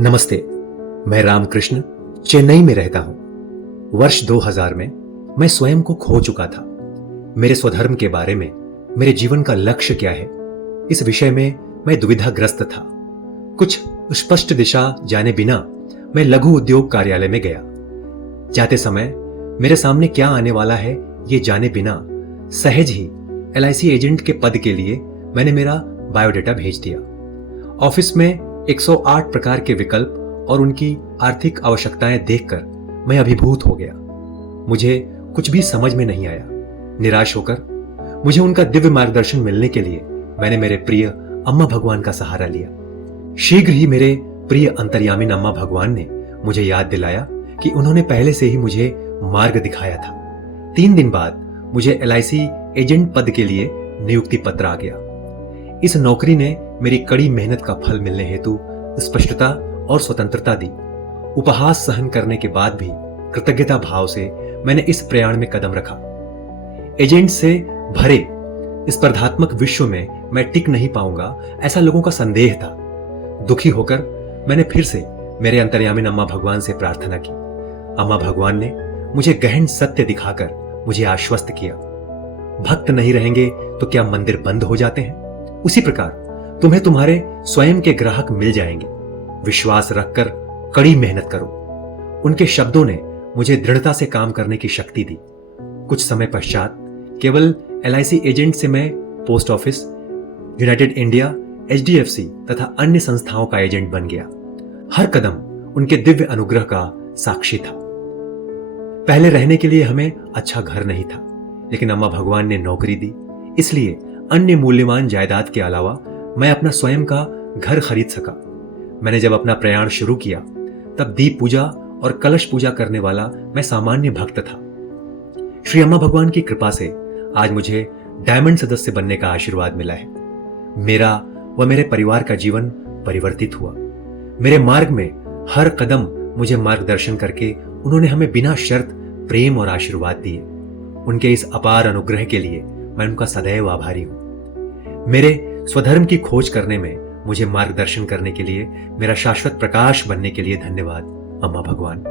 नमस्ते। मैं रामकृष्ण चेन्नई में रहता हूं। वर्ष 2000 में मैं स्वयं को खो चुका था। मेरे स्वधर्म के बारे में, मेरे जीवन का लक्ष्य क्या है, इस विषय में मैं दुविधाग्रस्त था। कुछ स्पष्ट दिशा जाने बिना मैं लघु उद्योग कार्यालय में गया। जाते समय मेरे सामने क्या आने वाला है ये जाने बिना सहज ही LIC एजेंट के पद के लिए मैंने मेरा बायोडाटा भेज दिया। ऑफिस में 108 प्रकार के विकल्प और उनकी आर्थिक आवश्यकताएं देखकर मैं अभिभूत हो गया। मुझे कुछ भी समझ में नहीं आया। निराश होकर मुझे उनका दिव्य मार्गदर्शन मिलने के लिए मैंने मेरे प्रिय अम्मा भगवान का सहारा लिया। शीघ्र ही मेरे प्रिय अंतर्यामी अम्मा भगवान ने मुझे याद दिलाया कि उन्होंने पहले से ही मुझे मार्ग दिखाया था। 3 दिन बाद मुझे LIC एजेंट पद के लिए नियुक्ति पत्र आ गया। इस नौकरी ने मेरी कड़ी मेहनत का फल मिलने हेतु स्पष्टता और स्वतंत्रता दी। उपहास सहन करने के बाद भी कृतज्ञता भाव से मैंने इस प्रयाण में कदम रखा। एजेंट से भरे स्पर्धात्मक विश्व में मैं टिक नहीं पाऊंगा, ऐसा लोगों का संदेह था। दुखी होकर मैंने फिर से मेरे अंतर्यामी अम्मा भगवान से प्रार्थना की। अम्मा भगवान ने मुझे गहन सत्य दिखाकर मुझे आश्वस्त किया। भक्त नहीं रहेंगे तो क्या मंदिर बंद हो जाते हैं? उसी प्रकार तुम्हें तुम्हारे स्वयं के ग्राहक मिल जाएंगे। विश्वास रखकर कड़ी मेहनत करो। उनके शब्दों ने मुझे दृढ़ता से काम करने की शक्ति दी। कुछ समय पश्चात केवल LIC एजेंट से मैं post office, United India, HDFC तथा अन्य संस्थाओं का एजेंट बन गया। हर कदम उनके दिव्य अनुग्रह का साक्षी था। पहले रहने के लिए हमें अच्छा घर नहीं था, लेकिन अम्मा भगवान ने नौकरी दी, इसलिए अन्य मूल्यवान जायदाद के अलावा मैं अपना स्वयं का घर खरीद सका। मैंने जब अपना प्रयाण शुरू किया तब दीप पूजा और कलश पूजा करने वाला मैं सामान्य भक्त था। श्री अम्मा भगवान की कृपा से आज मुझे डायमंड सदस्य बनने का आशीर्वाद मिला है। मेरा व मेरे परिवार का जीवन परिवर्तित हुआ। मेरे मार्ग में हर कदम मुझे मार्गदर्शन करके उन्होंने हमें बिना शर्त प्रेम और आशीर्वाद दिए। उनके इस अपार अनुग्रह के लिए मैं उनका सदैव आभारी हूं। मेरे स्वधर्म की खोज करने में मुझे मार्गदर्शन करने के लिए, मेरा शाश्वत प्रकाश बनने के लिए धन्यवाद अम्मा भगवान।